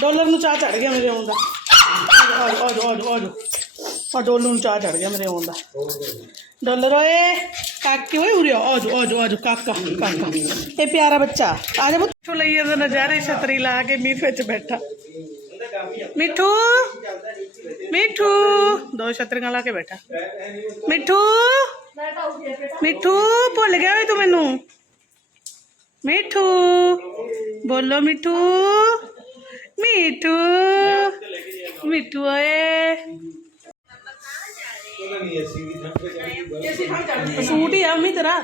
Dollar ਨੂੰ ਚਾਹ ਚੜ ਗਿਆ ਮੇਰੇ ਆਉਣ ਦਾ। ਆ ਜਾ ਆ ਜਾ ਆ ਜਾ ਨੂੰ ਚਾਹ ਚੜ ਗਿਆ ਮੇਰੇ ਆਉਣ ਦਾ। ਡਾਲਰ ਓਏ, ਕਾਕੇ ਓਏ ਉਰੇ ਆ ਆ ਜਾ ਆ ਕਾਕਾ ਕਾਕਾ। ਇਹ ਪਿਆਰਾ ਬੱਚਾ, ਆ ਜਾ ਬੁੱਤੂ ਲਈ ਇਹਦਾ ਨਜ਼ਾਰੇ ਛਤਰੀ ਲਾ ਕੇ ਮੀਂਹ ਵਿੱਚ ਬੈਠਾ। ਮਿੱਠੂ ਮਿੱਠੂ। ਦੋ ਛਤਰੀਆਂ ਲਾ ਕੇ ਬੈਠਾ। ਮਿੱਠੂ ਮਿੱਠੂ, ਭੁੱਲ ਗਿਆ ਓਏ ਤੂੰ ਮੈਨੂੰ। ਮਿੱਠੂ ਬੋਲੋ ਮਿੱਠੂ ਮਿੱਠੂ ਮਿੱਠੂ ਓਏ ਸੂਟ ਹੀ ਆ ਮੰਮੀ ਤੇਰਾ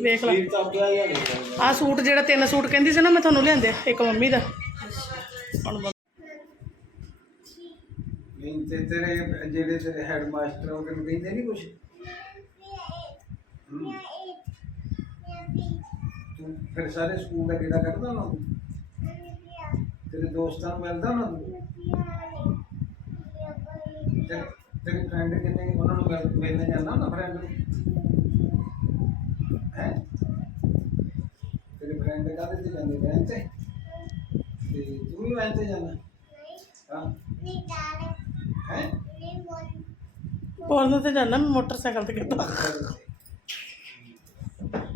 ਵੇਖ ਲੈ ਆ ਸੂਟ ਜਿਹੜਾ ਤਿੰਨ ਸੂਟ ਕਹਿੰਦੀ ਸੀ ਨਾ ਮੈਂ ਤੁਹਾਨੂੰ ਲਿਆਂਦੇ ਇੱਕ ਮੰਮੀ ਦਾ ਹੁਣ ਮੰਮੀ- ਨਹੀਂ ਤੇ ਤੇਰੇ ਜਿਹੜੇ ਤੇਰੇ ਹੈਡ ਮਾਸਟਰ ਉਹ ਤੈਨੂੰ ਕਹਿੰਦੇ ਨਹੀਂ ਕੁਛ ਹੂੰ। ਤੂੰ ਫਿਰ ਸਾਰੇ ਸਕੂਲ ਦਾ ਕਿਹੜਾ ਕੱਢਦਾ ਨਾ? ਤੂੰ ਤੇਰੇ ਦੋਸਤਾਂ ਨੂੰ ਮਿਲਦਾ ਨਾ? ਤੂੰ ਤੇ- ਤੇਰੇ ਫਰੈਂਡ ਕਿੰਨੇ ਉਹਨਾਂ ਨੂੰ ਮਿਲ ਮਿਲਣ ਜਾਂਦਾ ਨਾ ਫਰੈਂਡ ਨੂੰ? ਹੈ? ਤੇਰੇ ਫਰੈਂਡ ਕਾਹਦੇ ਤੇ ਜਾਂਦੇ? ਵੈਨ ਤੇ? ਤੇ ਤੂੰ ਵੀ ਵੈਨ ਤੇ ਜਾਣਾ? ਹਾਂ। ਹੈ? ਪੌਰਨ ਤੇ ਜਾਣਾ ਮੈਂ ਮੋਟਰਸਾਈਕਲ ਤੇ ਕਿੱਦਾਂ?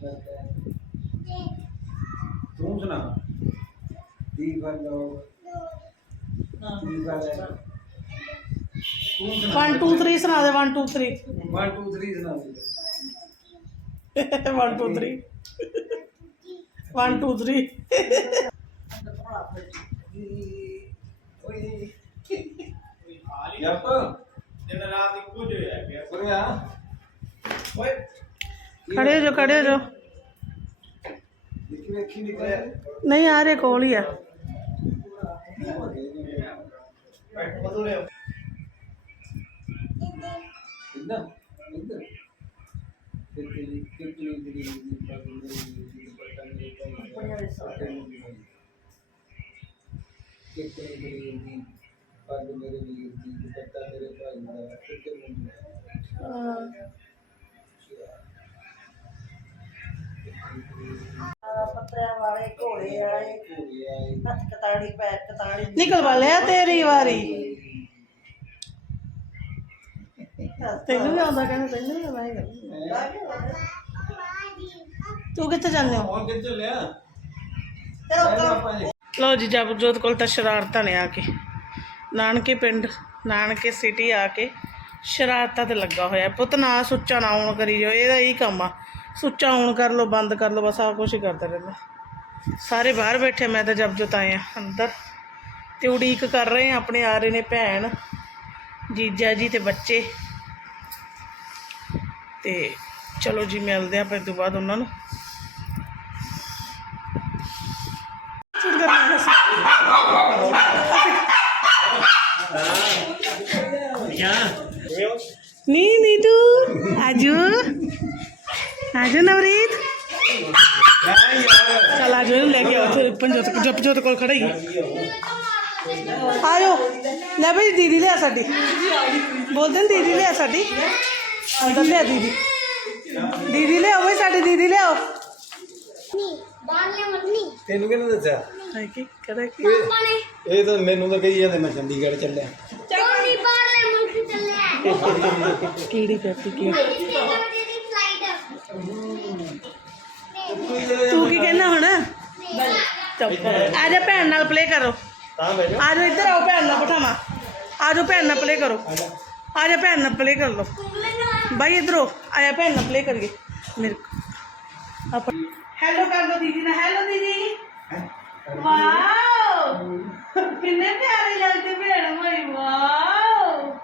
ਕਰਦੇ ਤੂੰ ਸੁਣਾ। D ਕਰ ਲੋ D ਕਰ ਲੈ ਤੂੰ ਸੁਣਾ। 1 2 3 ਸੁਣਾ ਦੇ 1 2 3 1 2 3 ਸੁਣਾ ਦੇ। 1 2 3 1 2 3 ਓਏ ਜੱਪ। ਦਿਨ ਰਾਤ ਇੱਕੋ ਜਿਹਾ ਹੈ ਗਿਆ ਓਏ ਖੜੇ ਹੋ ਜਾ ਖੜੇ ਹੋ ਜਾ ਨਹੀਂ ਆ ਰੇ ਕੋਲ ਹੀ ਆ। ਬਦਲੇ ਇੱਦਾਂ ਦੀ ਦੀ ਮੇਰੇ ਵੀਰ ਦੀ ਦੁਪੱਟਾ ਮੇਰੇ ਭਾਈ ਦਾ ਕਿਤਨੀ ਪੱਤਰਿਆਂ ਵਾਲੇ ਘੋੜੇ ਆਏ ਹੋਈ ਆਈ ਹੱਥ ਕਤਾੜੀ ਪੈਰ ਕਤਾੜੀ ਨਿਕਲ ਵਾਲਿਆ ਤੇਰੀ ਵਾਰੀ। ਤੈਨੂੰ ਵੀ ਆਉਂਦਾ ਕਹਿੰਦਾ ਤੈਨੂੰ ਵੀ ਆਉਂਦਾ ਹੈਗਾ। ਤੂੰ ਕਿੱਥੇ ਜਾਂਦੇ ਹੋ? ਹੁਣ ਕਿੱਥੇ ਜੀ ਲੋ ਜੀ ਜਪਜੋਤ ਕੋਲ ਤਾਂ ਸ਼ਰਾਰਤਾਂ ਨੇ ਆ ਕੇ। ਨਾਨਕੇ ਪਿੰਡ ਨਾਨਕੇ ਸਿਟੀ ਆ ਕੇ ਸ਼ਰਾਰਤਾਂ ਤੇ ਲੱਗਾ ਹੋਇਆ। ਪੁੱਤ ਨਾ ਸੁੱਚਾ ਨਾ ਆਨ ਕਰੀ ਜੋ ਇਹਦਾ ਹੀ ਕੰਮ ਆ। ਸੁੱਚਾ ਆਨ ਕਰ ਲੋ ਬੰਦ ਕਰ ਲੋ ਬਸ ਆਹ ਕੁਛ ਹੀ ਕਰਦਾ ਰਹਿੰਦਾ। ਸਾਰੇ ਬਾਹਰ ਬੈਠੇ ਮੈਂ ਤਾਂ ਜਪਜੋਤ ਆਏ ਆ ਅੰਦਰ। ਤੇ ਉਡੀਕ ਕਰ ਰਹੇ ਆ ਆਪਣੇ ਆ ਰਹੇ ਨੇ ਭੈਣ ਜੀਜਾ ਜੀ ਤੇ ਬੱਚੇ। ਤੇ ਚਲੋ ਜੀ ਮਿਲਦੇ ਆ ਫਿਰ ਤੋਂ ਬਾਅਦ ਉਹਨਾਂ ਨੂੰ। ਸ਼ੂਟ ਕਰਨਾ ਹੈ। ਆਜੂ ਨਵਰੀਤ। ਚਲ ਆਜੂ ਇਹਨੂੰ ਲੈ ਕੇ ਆਓ ਉੱਥੇ ਪੰਜੋਤ ਜਪ ਜੋਤ ਕੋਲ ਖੜਾ ਹੀ। ਆਜੋ ਲੈ ਬਈ ਦੀਦੀ ਲਿਆ ਸਾਡੀ। ਬੋਲਦੇ ਨੇ ਦੀਦੀ ਲਿਆ ਸਾਡੀ। ਅੰਦਰ ਲਿਆ ਦੀਦੀ। ਦੀਦੀ ਲਿਆਓ ਬਈ ਸਾਡੀ ਦੀਦੀ ਲਿਆਓ। ਤੈਨੂੰ ਕਿਹਨੇ ਦੱਸਿਆ? ਹੈ ਕੀ ਕਰੇ ਕੀ? ਪਾਪਾ ਨੇ। ਇਹ ਤਾਂ ਮੈਨੂੰ ਤਾਂ ਕਹੀ ਜਾਂਦੇ ਮੈਂ ਚੰਡੀਗੜ੍ਹ ਚੱਲਿਆ। ਚੋਰੀ ਬਾਹਰਲੇ ਮੁਲਕ ਚੱਲਿਆ। ਕੀੜੀ ਪੈਪੀ ਕੀ ਦੀਦੀ ਫਲਾਈਟ ਤੂੰ ਕੀ ਕਹਿਣਾ ਹੁਣ ਚੁੱਪ ਆ ਜਾ ਭੈਣ ਨਾਲ ਪਲੇ ਕਰੋ ਤਾਂ ਬੈਠੋ ਆ ਜਾਓ ਇੱਧਰ ਆਓ ਭੈਣ ਨਾਲ ਬਿਠਾਵਾਂ ਆ ਜਾਓ ਭੈਣ ਨਾਲ ਪਲੇ ਕਰੋ ਆ ਜਾ ਭੈਣ ਨਾਲ ਪਲੇ ਕਰ ਲਓ ਬਾਈ ਇੱਧਰੋ ਆਇਆ ਭੈਣ ਨਾਲ ਪਲੇ ਕਰੀਏ ਮੇਰੇ ਕੋ ਹੈਲੋ ਕਰ ਦੋ ਦੀਦੀ ਨਾਲ ਹੈਲੋ ਦੀਦੀ ਵਾਓ ਕਿੰਨੇ ਪਿਆਰੇ ਲੱਗਦੇ ਭੈਣ ਭਾਈ ਵਾਓ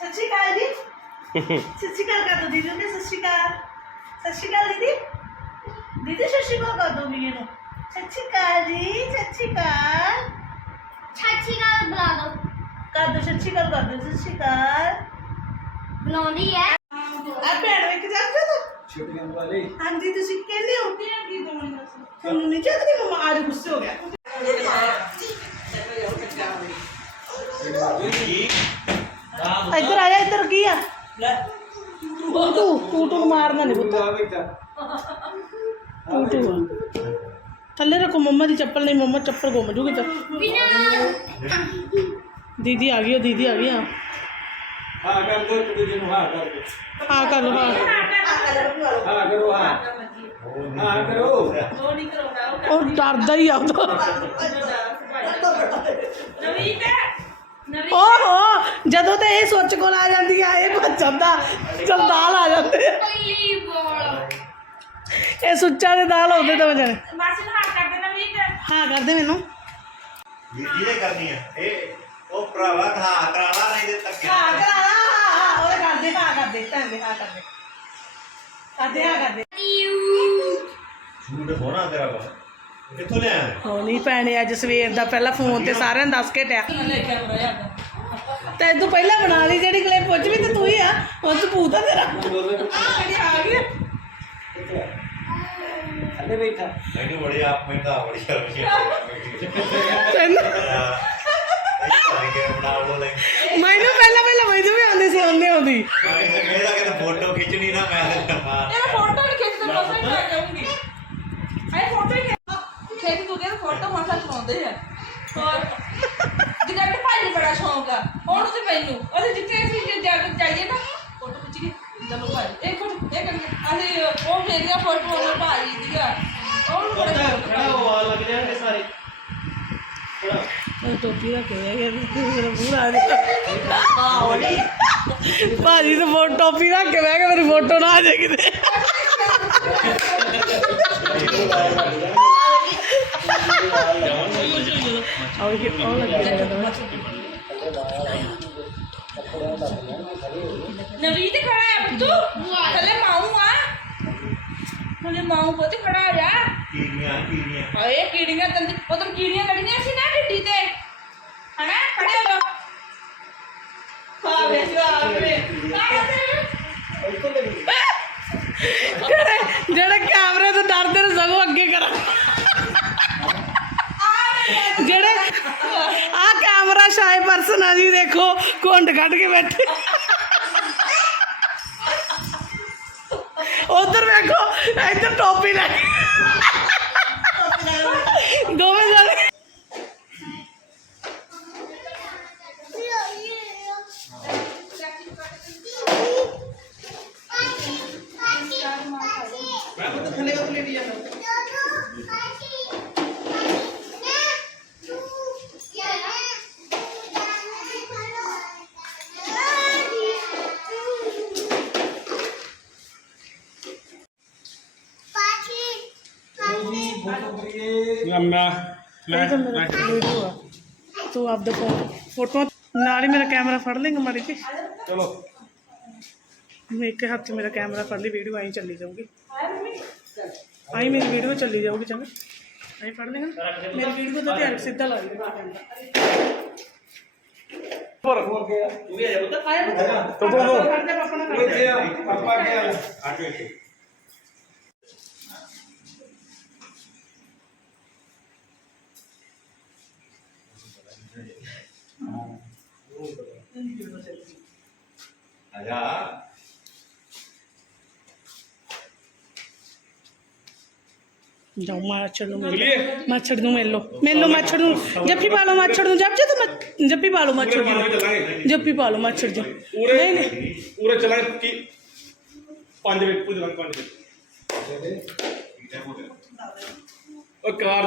ਸਤਿ ਸ਼੍ਰੀ ਅਕਾਲ ਜੀ ਸਤਿ ਸ਼੍ਰੀ ਅਕਾਲ ਕਰ ਦੋ ਦੀਦੀ ਨੂੰ ਸਤਿ ਸ਼੍ਰੀ ਅਕਾਲ ਸਤਿ ਸ਼੍ਰੀ ਅਕਾਲ ਦੀਦੀ ਦੀਦੀ ਸਤਿ ਸ਼੍ਰੀ ਅਕਾਲ ਕਰ ਦੋ ਵੀਰੇ ਨੂੰ ਸਤਿ ਸ਼੍ਰੀ ਅਕਾਲ ਜੀ ਸਤਿ ਸ਼੍ਰੀ ਅਕਾਲ ਛਾਛੀ ਨਾਲ ਬੁਲਾ ਦੋ ਕਰ ਦੋ ਸਤਿ ਸ਼੍ਰੀ ਅਕਾਲ ਕਰ ਦੋ ਸਤਿ ਸ਼੍ਰੀ ਅਕਾਲ ਬੁਲਾਉਂਦੀ ਹੈ ਆ ਭੈਣ ਵੇਖ ਜਾਂਦੇ ਤੂੰ। ਛੁੱਟੀਆਂ ਵਾਲੇ। ਹਾਂਜੀ ਤੁਸੀਂ ਕਹਿੰਦੇ ਹੋ ਕਿ ਕੀ ਦੋਣੀ ਤੁਹਾਨੂੰ ਨਹੀਂ ਚਾਹਦੀ ਮਮਾ ਅੱਜ ਗੁੱਸੇ ਹੋ ਗਿਆ ਇੱਧਰ ਆ ਜਾ ਇੱਧਰ ਕੀ ਆ ਲੈ ਟੂਟੂ ਟੂਟੂ ਨੂੰ ਮਾਰਨਾ ਨਹੀਂ ਪੁੱਤ ਆ ਬੇਟਾ ਟੂਟੂ ਆ। ਥੱਲੇ ਰੱਖੋ ਮੰਮਾ ਦੀ ਚੱਪਲ ਨਹੀਂ ਮੰਮਾ ਚੱਪਲ ਗੁੰਮ ਜੂਗੀ ਤਾਂ। ਦੀਦੀ ਆ ਗਈ ਉਹ ਦੀਦੀ ਆ ਗਈ ਆ ਹਾਂ ਕਰ ਦੋ ਇੱਕ ਦੂਜੇ ਨੂੰ ਹਾਂ ਕਰ ਦੋ। ਹਾਂ ਕਰ ਹਾਂ। ਹਾਂ ਕਰੋ ਹਾਂ। ਹਾਂ ਕਰੋ। ਉਹ ਡਰਦਾ ਹੀ ਆ ਉਹ ਤਾਂ। ਓਹੋ ਜਦੋਂ ਤੇ ਇਹ ਸੋਚ ਕੋਲ ਆ ਜਾਂਦੀ ਆ ਇਹ ਭੱਜ ਜਾਂਦਾ। ਚਲਦਾਲ ਆ ਜਾਂਦੇ ਆ। ਪਹਿਲੀ ਬੋਲ। ਇਹ ਸੁੱਚਾ ਦੇ ਦਾਲ ਹੁੰਦੇ ਤਾਂ ਵਜਣ ਮਾਸੀ ਨੂੰ ਹੱਥ ਕਰ ਦੇਣਾ ਤੇ ਹਾਂ ਕਰਦੇ ਮੈਨੂੰ। ਜਿਹਦੇ ਕਰਨੀ ਹੈ ਇਹ ਉਹ ਭਰਾਵਾ ਹਾਂ ਕਰਾਵਾ ਨਹੀਂ ਦੇ ਧੱਕੇ ਹਾਂ ਕਰਾ ਲਾ ਉਹ ਕਰਦੇ ਹਾਂ ਕਰਦੇ ਧੰਦੇ ਹਾਂ ਕਰਦੇ। ਕਰਦੇ ਹਾਂ ਕਰਦੇ। ਝੂਠ ਹੋਣਾ ਤੇਰਾ ਬਾ ਕਿੱਥੋਂ ਲਿਆ ਹੋ ਨਹੀਂ ਭੈਣੇ ਅੱਜ ਸਵੇਰ ਦਾ ਪਹਿਲਾਂ ਫੋਨ ਤੇ ਸਾਰਿਆਂ ਨੂੰ ਦੱਸ ਕੇ ਟਿਆ। ਤੇ ਤੂੰ ਪਹਿਲਾਂ ਬਣਾ ਲਈ ਜਿਹੜੀ ਕਲਿੱਪ ਪੁੱਛ ਵੀ ਤੇ ਤੂੰ ਹੀ ਆ। ਉਹ ਆ ਤੇਰਾ। ਆ ਜਿਹੜੀ ਆ ਥੱਲੇ ਬੈਠਾ। ਮੈਨੂੰ ਬੜੀ ਆਪ ਮੈਂ ਤਾਂ ਬੜੀ ਸ਼ਰਮ ਲੈ। ਮੈਨੂੰ ਪਹਿਲਾਂ ਪਹਿਲਾਂ ਮੈਨੂੰ ਵੀ ਆਉਂਦੀ ਸੀ ਆਉਂਦੀ ਮੈਂ ਤਾਂ ਕਹਿੰਦਾ ਕਿ ਫੋਟੋ ਖਿੱਚਣੀ ਨਾ ਮੈਂ ਤਾਂ ਮਾਰ ਇਹ ਫੋਟੋ ਨਹੀਂ ਖਿੱਚਦੇ ਬਸ ਮੈਂ ਕਰ ਜਾਊਂਗੀ। ਆਏ ਫੋਟੋ ਹੀ ਖਿੱਚ ਤਾਂ ਫੋਟੋ ਮਸਾ ਚਲਾਉਂਦੇ ਆ। ਹੋਰ? ਜਿੱਦਾਂ ਕਿ ਭਾਈ ਨੂੰ ਬੜਾ ਸ਼ੌਂਕ ਆ। ਉਹਨੂੰ ਤੇ ਮੈਨੂੰ ਅਸੀਂ ਜਿੱਥੇ ਅਸੀਂ ਜੇ ਕੇ ਜਾਈਏ ਨਾ ਫੋਟੋ ਖਿੱਚ ਕੇ। ਚਲੋ ਭਾਈ ਇਹ ਕਰੀਏ ਅਸੀਂ ਉਹ ਮੇਰੀਆਂ ਫੋਟੋ ਉਹਨੇ ਭਾਈ ਦੀਆਂ ਉਹਨੂੰ ਬੜਾ ਸ਼ੌਂਕ ਆ। ਹੋ ਆ ਲੱਗ ਜਾਣਗੇ ਸਾਰੇ। ਉਹ ਟੋਪੀ ਰੱਖ ਕੇ ਬਹਿ ਗਿਆ ਮੇਰਾ ਪੂਰਾ ਆ ਹੋਲੀ ਭਾਜੀ ਤੇ ਫੋਟੋ ਟੋਪੀ ਰੱਖ ਕੇ ਬਹਿ ਗਿਆ ਮੇਰੀ ਫੋਟੋ ਨਾ ਆ ਜਾਏ ਕਿਤੇ। ਆਓ ਕਿ ਆਉ ਲੱਗ ਜਾਂਦਾ ਨਵੀਂ ਤੇ ਖੜਾ ਹੈ ਬੱਤੂ ਥੱਲੇ ਮਾਊ ਆ ਥੱਲੇ ਮਾਊ ਪੁੱਤ ਖੜਾ ਹੋ ਜਾ ਕੀੜੀਆਂ ਕੀੜੀਆਂ ਹਾਏ ਕੀੜੀਆਂ ਤੰਦੀ ਉਧਰ ਕੀੜੀਆਂ ਲੜੀਆਂ ਸੀ ਨਾ ਢਿੱਡੀ ਤੇ ਹਨਾ ਖੜੇ ਹੋ ਜਾ ਆ ਵੇ ਆ ਵੇ ਜਿਹੜੇ ਜਿਹੜੇ ਕੈਮਰੇ ਤੋਂ ਡਰਦੇ ਨੇ ਸਗੋਂ ਅੱਗੇ ਕਰਾਂ ਜਿਹੜੇ ਆ ਕੈਮਰਾ ਸ਼ਾਏ ਪਰਸਨ ਆ ਜੀ ਦੇਖੋ ਘੁੰਡ ਕੱਢ ਕੇ ਬੈਠੇ ਉਧਰ ਵੇਖੋ ਇੱਧਰ ਟੋਪੀ ਲੈ ਕੇ। ਇਹ ਤਾਂ ਮੇਰਾ ਵੀਡੀਓ ਆ ਤੂੰ ਆਪਦਾ ਫੋਨ ਫੋਟੋ ਨਾਲ ਹੀ ਮੇਰਾ ਕੈਮਰਾ ਫੜ ਲੇਗਾ ਮਾੜੀ ਜੀ ਚਲੋ ਮੈਂ ਇੱਕ ਹੱਥ 'ਚ ਮੇਰਾ ਕੈਮਰਾ ਫੜ ਲਈ ਵੀਡੀਓ ਆਈ ਚੱਲੀ ਜਾਊਗੀ ਆਈ ਮੇਰੀ ਵੀਡੀਓ ਚੱਲੀ ਜਾਊਗੀ ਚੰਗਾ ਆਈ ਫੜ ਲੇਗਾ ਮੇਰੀ ਵੀਡੀਓ ਦਾ ਧਿਆਨ ਸਿੱਧਾ ਲਾ ਦੇ ਪਰ ਫੋਨ ਗਿਆ ਤੂੰ ਵੀ ਆ ਜਾ ਪੁੱਤ ਆਇਆ ਬਤਾ ਤੂੰ ਤੂੰ ਤੂੰ ਫੜ ਦੇ ਪਾਪਾ ਨਾਲ ਕਰ ਇੱਥੇ ਆ ਪਾਪਾ ਗਿਆ ਅੱਠ ਇੱਥੇ ਆ ਜਾ ਜਾਓ ਮਾਛੜ ਨੂੰ ਮਿਲ ਲਓ ਮਾਛੜ ਨੂੰ ਮਿਲ ਲਓ ਮਿਲ ਲਓ ਮਾਛੜ ਨੂੰ ਜੱਫੀ ਪਾ ਲਓ ਮਾਛੜ ਨੂੰ ਜੱਪ ਜੇ ਤੂੰ ਜੱਫੀ ਪਾ ਲਓ ਮਾਛੜ ਪੂਰੇ ਨੂੰ ਚੱਲਾਂਗੇ ਜੱਫੀ ਪਾ ਲਓ ਮਾਛੜ ਜੀ ਪੂਰੇ ਨਹੀਂ ਨਹੀਂ ਪੂਰੇ ਚੱਲਾਂਗੇ ਕੀ ਪੰਜ ਵਜੇ ਪੂਰੇ ਚੱਲਾਂਗੇ ਪੰਜ ਵਜੇ ਉਹ ਕਾਰ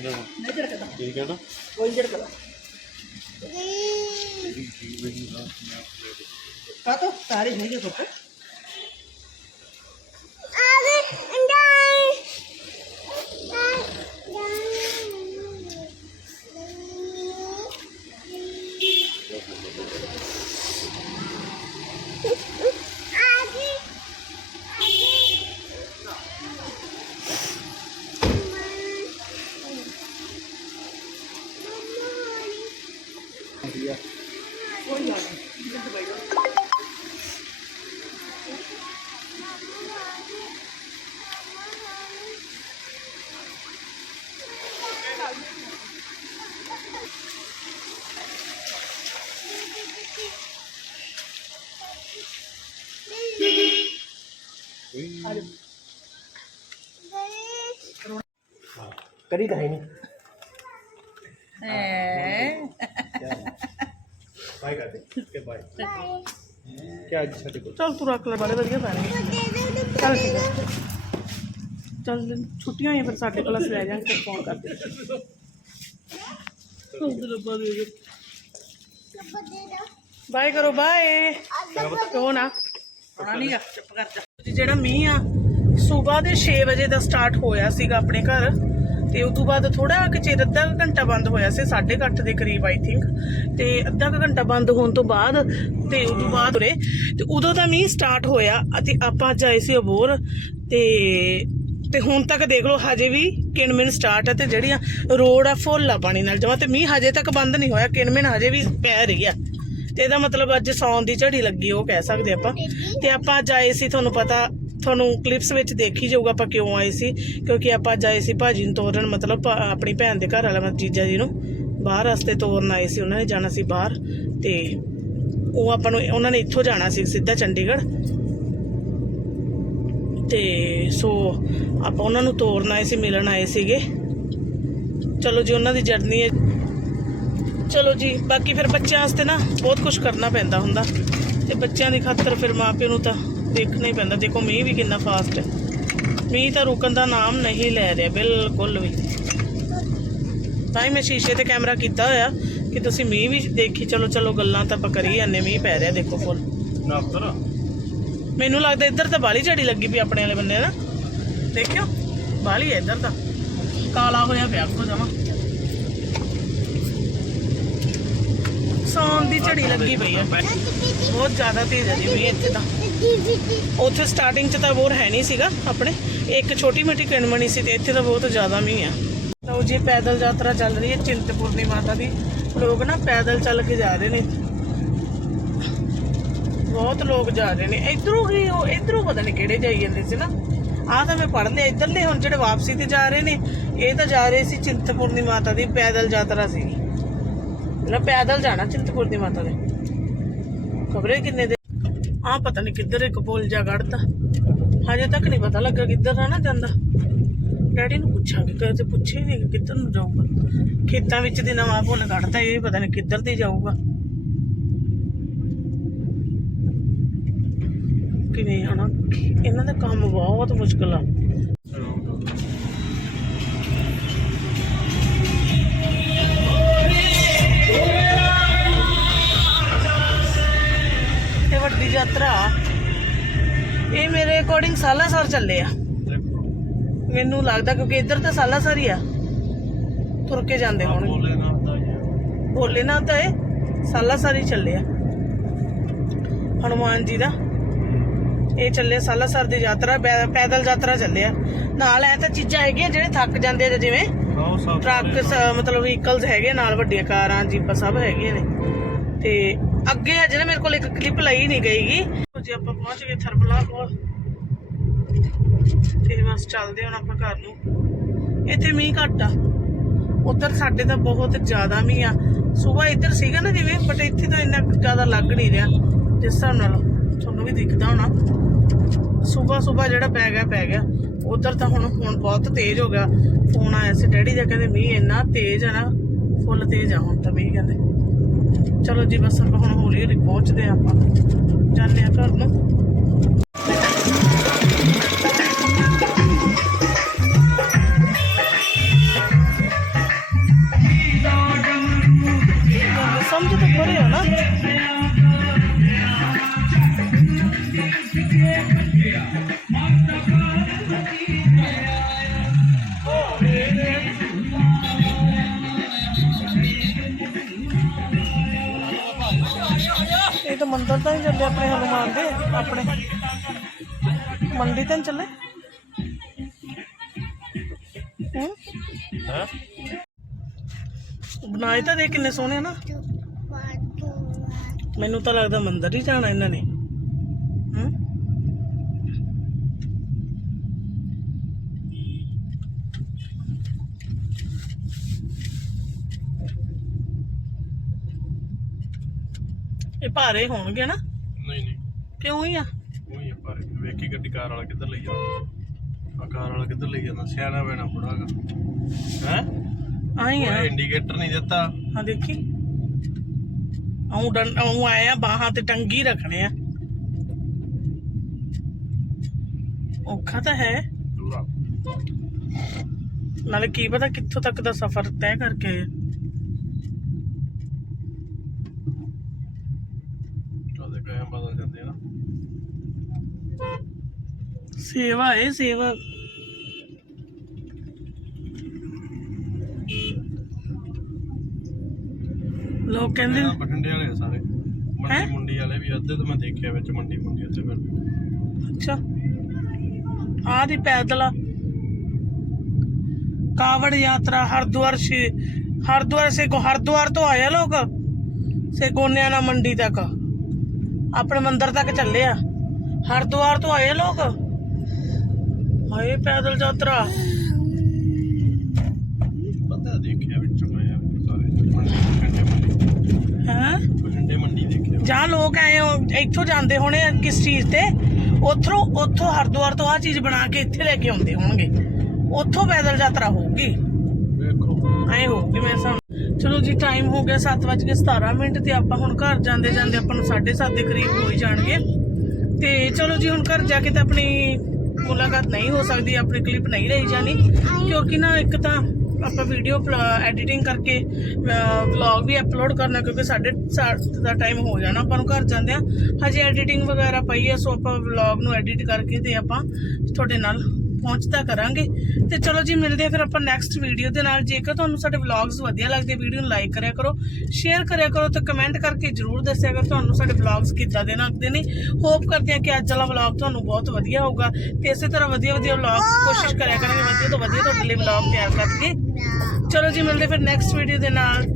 ਇਹਨਾਂ ਨੂੰ। ਨਹੀਂ ਝੜਕਦਾ ਠੀਕ ਹੈ ਨਾ? ਕੋਈ ਝੜਕਦਾ ਕਾ ਤੋ ਤਾਰੀ ਨਹੀਂ ਜੇ ਸੁੱਤੇ ਕਰੀ ਤਾਂ ਹੈ ਨਹੀਂ। ਬਾਏ ਕਰਦੇ। ਕੇ ਬਾਏ। ਕੀ ਅੱਜ ਸਾਡੇ ਕੋਲ? ਚੱਲ ਤੂੰ ਰੱਖ ਲੈ ਬੜੇ ਵਧੀਆ ਪੈਣਗੇ ਚੱਲ ਠੀਕ ਹੈ ਚੱਲ ਛੁੱਟੀਆਂ ਹੋਈਆਂ ਫਿਰ ਸਾਡੇ ਕੋਲ ਅਸੀਂ ਲੈ ਜਾਾਂਗੇ ਫਿਰ ਫੋਨ ਕਰਦੇ। ਬਾਏ ਕਰੋ ਬਾਏ। ਕਹੋ ਨਾ? ਆਣਾ ਨਹੀਂ ਚੁੱਪ ਕਰ ਜਾ। ਜੀ ਜਿਹੜਾ ਮੀਂਹ ਆ ਸਵੇਰ ਦੇ 6 ਵਜੇ ਦਾ ਸਟਾਰਟ ਹੋਇਆ ਸੀਗਾ ਆਪਣੇ ਘਰ। ਤੇ ਉਸ ਤੋਂ ਬਾਅਦ ਥੋੜਾ ਕਿ ਚਿਰ ਅੱਧਾ ਕੁ ਘੰਟਾ ਬੰਦ ਹੋਇਆ ਸੀ 8:30 ਦੇ ਕਰੀਬ ਆਈ ਥਿੰਕ ਤੇ ਅੱਧਾ ਕੁ ਘੰਟਾ ਬੰਦ ਹੋਣ ਤੋਂ ਬਾਅਦ ਤੇ ਉਸ ਤੋਂ ਬਾਅਦ ਉਰੇ, ਤੇ ਉਦੋਂ ਦਾ ਮੀਂਹ ਸਟਾਰਟ ਹੋਇਆ ਅਤੇ ਆਪਾਂ ਅੱਜ ਆਏ ਸੀ ਅਬੋਰ ਤੇ ਤੇ ਹੁਣ ਤੱਕ ਦੇਖ ਲਓ ਹਜੇ ਵੀ ਕਿਣਮਿਣ ਸਟਾਰਟ ਹੈ ਤੇ ਜਿਹੜੀਆਂ ਰੋਡ ਆ ਫੁੱਲ ਆ ਪਾਣੀ ਨਾਲ ਜਮਾ, ਤੇ ਮੀਂਹ ਹਜੇ ਤੱਕ ਬੰਦ ਨਹੀਂ ਹੋਇਆ, ਕਿਣਮਿਣ ਹਜੇ ਵੀ ਪੈ ਰਹੀ ਆ। ਤੇ ਇਹਦਾ ਮਤਲਬ ਅੱਜ ਸੌਣ ਦੀ ਝੜੀ ਲੱਗੀ, ਉਹ ਕਹਿ ਸਕਦੇ ਆਪਾਂ। ਤੇ ਆਪਾਂ ਅੱਜ ਆਏ ਸੀ, ਤੁਹਾਨੂੰ ਪਤਾ ਤੁਹਾਨੂੰ ਕਲਿੱਪਸ ਵਿੱਚ ਦੇਖੀ ਜਾਊਗਾ ਆਪਾਂ ਕਿਉਂ ਆਏ ਸੀ, ਕਿਉਂਕਿ ਆਪਾਂ ਅੱਜ ਆਏ ਸੀ ਭਾਜੀ ਨੂੰ ਤੋਰਨ, ਮਤਲਬ ਭਾ- ਆਪਣੀ ਭੈਣ ਦੇ ਘਰ ਵਾਲਾ ਮਤਲਬ ਜੀਜਾ ਜੀ ਨੂੰ। ਬਾਹਰ ਰਸਤੇ ਤੋਰਨ ਆਏ ਸੀ, ਉਹਨਾਂ ਨੇ ਜਾਣਾ ਸੀ ਬਾਹਰ ਤੇ ਉਹ ਆਪਾਂ ਨੂੰ, ਉਹਨਾਂ ਨੇ ਇੱਥੋਂ ਜਾਣਾ ਸੀ, ਸਿੱਧਾ ਚੰਡੀਗੜ੍ਹ। ਤੇ ਸੋ ਆਪਾਂ ਉਹਨਾਂ ਨੂੰ ਤੋਰਨ ਆਏ ਸੀ, ਮਿਲਣ ਆਏ ਸੀਗੇ। ਚਲੋ ਜੀ, ਉਹਨਾਂ ਦੀ ਜਰਨੀ ਹੈ। ਚਲੋ ਜੀ, ਬਾਕੀ ਫਿਰ ਬੱਚਿਆਂ ਵਾਸਤੇ ਨਾ ਬਹੁਤ ਕੁਝ ਕਰਨਾ ਪੈਂਦਾ ਹੁੰਦਾ। ਤੇ ਬੱਚਿਆਂ ਦੀ ਖਾਤਰ ਫਿਰ ਮਾਪਿਆਂ ਨੂੰ ਤਾਂ ਦੇਖਣਾ ਹੀ ਪੈਂਦਾ ਦੇਖੋ ਮੀਂਹ ਵੀ ਕਿੰਨਾ ਫਾਸਟ ਹੈ। ਮੀਂਹ ਤਾਂ ਰੁਕਣ ਦਾ ਨਾਮ ਨਹੀਂ ਲੈ ਰਿਹਾ ਬਿਲਕੁਲ ਵੀ। ਤਾਂ ਹੀ ਮੈਂ ਸ਼ੀਸ਼ੇ ਤੇ ਕੈਮਰਾ ਕੀਤਾ ਹੋਇਆ ਕਿ ਤੁਸੀਂ ਮੀਂਹ ਵੀ ਦੇਖੀ ਚਲੋ ਚਲੋ ਗੱਲਾਂ ਤਾਂ ਆਪਾਂ ਕਰੀ ਜਾਂਦੇ ਮੀਂਹ ਪੈ ਰਿਹਾ ਦੇਖੋ ਫੁੱਲ ਮੈਨੂੰ ਲੱਗਦਾ ਇੱਧਰ ਤਾਂ ਬਾਲੀ ਝੜੀ ਲੱਗੀ ਵੀ ਆਪਣੇ ਵਾਲੇ ਬੰਦੇ ਨਾ ਦੇਖਿਓ ਬਾਲੀ ਹੈ ਇੱਧਰ ਤਾਂ। ਕਾਲਾ ਹੋਇਆ ਪਿਆ ਕੋ ਜਮਾ। ਸੌਣ ਦੀ ਝੜੀ ਲੱਗੀ ਪਈ ਆ ਬਹੁਤ ਜ਼ਿਆਦਾ ਤੇਜ਼ ਹੈ ਜੀ ਵੀ ਇੱਥੇ ਤਾਂ। ਉੱਥੇ ਸਟਾਰਟਿੰਗ 'ਚ ਤਾਂ ਬੋਰ ਹੈ ਨਹੀਂ ਸੀਗਾ ਆਪਣੇ। ਇੱਕ ਛੋਟੀ ਮੋਟੀ ਕਿਣਮਣੀ ਸੀ ਤੇ ਇੱਥੇ ਤਾਂ ਬਹੁਤ ਜ਼ਿਆਦਾ ਮੀਂਹ ਆ। ਲਓ ਜੀ, ਪੈਦਲ ਯਾਤਰਾ ਚੱਲ ਰਹੀ ਹੈ ਚਿੰਤਪੁਰਨੀ ਮਾਤਾ ਦੀ। ਲੋਕ ਨਾ ਪੈਦਲ ਚੱਲ ਕੇ ਜਾ ਰਹੇ ਨੇ। ਬਹੁਤ ਲੋਕ ਜਾ ਰਹੇ ਨੇ। ਇਧਰੋਂ ਹੀ ਉਹ, ਇਧਰੋਂ ਪਤਾ ਨਹੀਂ ਕਿਹੜੇ ਜਾਈ ਜਾਂਦੇ ਸੀ ਨਾ। ਆਹ ਤਾਂ ਮੈਂ ਪੜ੍ਹ ਲਿਆ, ਇਧਰਲੇ ਹੁਣ ਜਿਹੜੇ ਵਾਪਸੀ ਤੇ ਜਾ ਰਹੇ ਨੇ, ਇਹ ਤਾਂ ਜਾ ਰਹੇ ਸੀ ਚਿੰਤਪੁਰਨੀ ਮਾਤਾ ਦੀ ਪੈਦਲ ਯਾਤਰਾ ਸੀ ਨਾ ਪੈਦਲ ਜਾਣਾ ਚਿੰਤਪੁਰਨੀ ਮਾਤਾ ਦੇ। ਖਬਰੇ ਕਿੰਨੇ ਦੇ ਪਤਾ ਨਹੀਂ ਕਿੱਧਰ ਇੱਕ ਪੁਲ ਜਾ ਕੱਢਤਾ। ਹਜੇ ਤੱਕ ਨਹੀਂ ਪਤਾ ਲੱਗਾ ਕਿੱਧਰ ਆ ਨਾ ਜਾਂਦਾ। ਡੈਡੀ ਨੂੰ ਪੁੱਛਾਂਗੇ, ਕਦੇ ਤੇ ਪੁੱਛੇ ਨਹੀਂ ਕਿੱਧਰ ਨੂੰ ਜਾਊਗਾ। ਖੇਤਾਂ ਵਿੱਚ ਦੀ ਨਵਾਂ ਪੁਲ ਕੱਢਤਾ, ਇਹ ਪਤਾ ਨਹੀਂ ਕਿੱਧਰ ਦੀ ਜਾਊਗਾ। ਕਿਵੇਂ ਹਨਾ ਇਹਨਾਂ ਦਾ ਕੰਮ ਬਹੁਤ ਮੁਸ਼ਕਲ ਆ। ਵੱਡੀ ਯਾਤਰਾ ਇਹ ਮੇਰੇ ਅਕੋਰਡਿੰਗ ਸਾਲਾਸਰ ਚੱਲੇ ਆ। ਮੈਨੂੰ ਲੱਗਦਾ ਕਿਉਂਕਿ ਇੱਧਰ ਤਾਂ ਸਾਲਾਸਰ ਹੀ ਆ। ਤੁਰ ਕੇ ਜਾਂਦੇ ਹੋਣਗੇ। ਬੋਲੇ ਨਾ ਤਾਂ ਇਹ ਸਾਲਾਸਰ ਹੀ ਚੱਲੇ ਆ। ਹਨੂਮਾਨ ਜੀ ਦਾ। ਇਹ ਚੱਲੇ ਸਾਲਾਸਰ ਦੀ ਯਾਤਰਾ ਪੈਦਲ ਯਾਤਰਾ ਚੱਲੇ ਆ। ਨਾਲ ਐ ਤਾਂ ਚੀਜ਼ਾਂ ਹੈਗੀਆਂ ਜਿਹੜੇ ਥੱਕ ਜਾਂਦੇ ਆ ਜਿਵੇਂ ਟਰੱਕ ਮਤਲਬ ਵਹੀਕਲਸ ਹੈਗੇ ਨਾਲ ਵੱਡੀਆਂ ਕਾਰਾਂ ਜੀਪਾਂ ਸਭ ਹੈਗੀਆਂ ਨੇ। ਤੇ ਅੱਗੇ ਅਜੇ ਨਾ ਮੇਰੇ ਕੋਲ ਇੱਕ ਕਲਿੱਪ ਲਈ ਨਹੀਂ ਗਈਗੀ। ਜੇ, ਆਪਾਂ ਪਹੁੰਚ ਗਏ ਥਰਬਲਾ ਕੋਲ। ਤੇ ਬਸ ਚੱਲਦੇ ਹੁਣ ਆਪਾਂ ਘਰ ਨੂੰ। ਇੱਥੇ ਮੀਂਹ ਘੱਟ ਆ। ਉਧਰ ਸਾਡੇ ਤਾਂ ਬਹੁਤ ਜ਼ਿਆਦਾ ਮੀਂਹ ਆ। ਸਵੇਰ ਇੱਧਰ ਸੀਗਾ ਨਾ ਜਿਵੇਂ ਬਟ ਇੱਥੇ ਤਾਂ ਇੰਨਾ ਜ਼ਿਆਦਾ ਲੱਗ ਨਹੀਂ ਰਿਹਾ। ਜਿਸ ਹਿਸਾਬ ਨਾਲ ਤੁਹਾਨੂੰ ਵੀ ਦਿਖਦਾ ਹੋਣਾ। ਸਵੇਰ ਸਵੇਰ ਜਿਹੜਾ ਪੈ ਗਿਆ ਪੈ ਗਿਆ। ਉਧਰ ਤਾਂ ਹੁਣ ਹੁਣ ਬਹੁਤ ਤੇਜ਼ ਹੋ ਗਿਆ। ਫੋਨ ਆਇਆ ਸੀ, ਡੈਡੀ ਦਾ ਕਹਿੰਦੇ ਮੀਂਹ ਇੰਨਾ ਤੇਜ਼ ਆ ਨਾ, ਫੁੱਲ ਤੇਜ਼ ਆ ਹੁਣ ਤਾਂ ਮੀਂਹ ਕਹਿੰਦੇ। ਚਲੋ ਜੀ ਬਸ ਹੁਣ ਹੌਲੀ ਹੌਲੀ ਪਹੁੰਚਦੇ ਆ ਆਪਾਂ। ਜਾਂਦੇ ਆ ਘਰ ਨੂੰ। ਮੰਦਰ ਤਾਂ ਨਹੀਂ ਚੱਲੇ ਆਪਣੇ ਹਨੂਮਾਨ ਦੇ ਆਪਣੇ। ਮੰਡੀ ਤਾਂ ਨੀ ਚੱਲੇ? ਬਣਾਏ ਤਾਂ ਦੇ ਕਿੰਨੇ ਸੋਹਣੇ ਆ ਨਾ। ਮੈਨੂੰ ਤਾਂ ਲੱਗਦਾ ਮੰਦਰ ਹੀ ਜਾਣਾ ਇਹਨਾਂ ਨੇ ਹੂੰ ਇਹ ਭਾਰੇ ਹੋਣਗੇ ਨਾ। ਨਹੀਂ ਨਹੀਂ। ਕਿਉਂ ਹੀ ਆ? ਉਹੀ ਆ ਪਰ ਵੇਖੀ ਗੱਡੀ ਕਾਰ ਵਾਲਾ ਕਿੱਧਰ ਲਈ ਜਾਂਦਾ। ਆ ਕਾਰ ਵਾਲਾ ਕਿੱਧਰ ਲਈ ਜਾਂਦਾ? ਸਿਆਣਾ ਬੈਣਾ ਬੁੜਾਗਾ ਹੈ? ਆਈ ਆ। ਇੰਡੀਕੇਟਰ ਨਹੀਂ ਦਿੱਤਾ। ਹਾਂ ਦੇਖੀ। ਆਉਂ ਡੰ ਆਉਂ ਆਇਆ ਬਾਹਾਂ ਤੇ ਟੰਗੀ ਰੱਖਣੇ ਆ। ਔਖਾ ਤਾਂ ਹੈ। ਨਾਲੇ ਕੀ ਪਤਾ ਕਿੱਥੋਂ ਤੱਕ ਦਾ ਸਫ਼ਰ ਤੈਅ ਕਰਕੇ ਆਏ ਆ। ਕਦੇ ਕਹੇ ਬਦਲ ਜਾਂਦੇ ਆ ਨਾ ਸੇਵਾ ਹੈ ਸੇਵਾ ਲੋਕ ਕਹਿੰਦੇ ਨਾ ਬਠਿੰਡੇ ਵਾਲੇ ਆ ਸਾਰੇ ਮੰਡੀ ਮੁੰਡੀ ਵਾਲੇ ਵੀ ਅੱਧੇ ਤਾਂ ਮੈਂ ਦੇਖਿਆ ਵਿੱਚ ਮੰਡੀ ਮੁੰਡੀ ਉੱਥੇ ਫਿਰ ਅੱਛਾ ਆ ਦੀ ਪੈਦਲ ਆ कावड़ यात्रा हरिद्वार से हरिद्वार से हरिद्वार तो आए लोग से गोनियाना मंडी तक अपने मंदिर तक चले हरिद्वार तो आए लोग ਹਾਏ ਪੈਦਲ ਯਾਤਰਾ। ਪਤਾ ਦੇਖਿਆ ਵਿੱਚ ਮੈਂ ਸਾਰੇ ਹਾਂ? ਬਠਿੰਡੇ ਮੰਡੀ ਦੇਖਿਆ। ਜਾਂ ਲੋਕ ਆਏ ਇੱਥੋਂ ਜਾਂਦੇ ਹੋਣੇ ਕਿਸ ਚੀਜ਼ ਤੇ? ਉਥੋਂ ਉਥੋਂ ਹਰਦੁਆਰ ਤੋਂ ਆ ਚੀਜ਼ ਬਣਾ ਕੇ ਇੱਥੇ ਲੈ ਕੇ ਆਉਂਦੇ ਹੋਣਗੇ। ਉਥੋਂ ਪੈਦਲ ਯਾਤਰਾ ਹੋਊਗੀ। ਆਏ ਹੋ ਕਿ ਮੈਂ ਚਲੋ ਜੀ ਟਾਈਮ ਹੋ ਗਿਆ 7:17 ਮਿੰਟ ਤੇ ਆਪਾਂ ਹੁਣ ਘਰ ਜਾਂਦੇ ਜਾਂਦੇ ਆਪਾਂ ਨੂੰ 7:30 ਦੇ ਕਰੀਬ ਹੋ ਹੀ ਜਾਣਗੇ। ਤੇ ਚਲੋ ਜੀ ਹੁਣ ਘਰ ਜਾ ਕੇ ਤਾਂ ਆਪਣੀ ਮੁਲਾਕਾਤ ਨਹੀਂ ਹੋ ਸਕਦੀ, ਆਪਣੀ ਕਲਿੱਪ ਨਹੀਂ ਰਹੀ ਜਾਣੀ। ਕਿਉਂਕਿ ਨਾ ਇੱਕ ਤਾਂ ਆਪਾਂ ਵੀਡੀਓ ਐਡੀਟਿੰਗ ਕਰਕੇ ਵਲੌਗ ਵੀ ਅਪਲੋਡ ਕਰਨਾ, ਕਿਉਂਕਿ ਸਾਡੇ ਸੱਤ ਦਾ ਟਾਈਮ ਹੋ ਜਾਣਾ, ਆਪਾਂ ਨੂੰ ਘਰ ਜਾਂਦੇ ਆ ਹਜੇ ਐਡੀਟਿੰਗ ਵਗੈਰਾ ਪਈ ਹੈ ਸੋ ਆਪਾਂ ਵਲੌਗ ਨੂੰ ਐਡਿਟ ਕਰਕੇ ਤੇ ਆਪਾਂ ਤੁਹਾਡੇ ਨਾਲ ਪਹੁੰਚਦਾ ਕਰਾਂਗੇ। ਤੇ ਚਲੋ ਜੀ, ਮਿਲਦੇ ਆ ਫਿਰ ਆਪਾਂ ਨੈਕਸਟ ਵੀਡੀਓ ਦੇ ਨਾਲ। ਜੇਕਰ ਤੁਹਾਨੂੰ ਸਾਡੇ ਵਲੌਗਸ ਵਧੀਆ ਲੱਗਦੇ ਵੀਡੀਓ ਨੂੰ ਲਾਈਕ ਕਰਿਆ ਕਰੋ ਸ਼ੇਅਰ ਕਰਿਆ ਕਰੋ ਤੇ ਕਮੈਂਟ ਕਰਕੇ ਜਰੂਰ ਦੱਸਿਆ ਕਰੋ ਤੁਹਾਨੂੰ ਸਾਡੇ ਵਲੌਗਸ ਕਿੱਦਾਂ ਦੇ ਲੱਗਦੇ ਨੇ। ਹੋਪ ਕਰਦੇ ਆ ਕਿ ਅੱਜ ਵਾਲਾ ਵਲੌਗ ਤੁਹਾਨੂੰ ਬਹੁਤ ਵਧੀਆ ਹੋਊਗਾ। ਤੇ ਇਸੇ ਤਰ੍ਹਾਂ ਵਧੀਆ ਵਧੀਆ ਵਲੌਗ ਕੋਸ਼ਿਸ਼ ਕਰਿਆ ਕਰਾਂਗੇ, ਵਧੀਆ ਤੋਂ ਵਧੀਆ ਤੁਹਾਡੇ ਲਈ ਵਲੌਗ ਤਿਆਰ ਕਰਕੇ। ਚਲੋ ਜੀ, ਮਿਲਦੇ ਫਿਰ ਨੈਕਸਟ ਵੀਡੀਓ ਦੇ ਨਾਲ।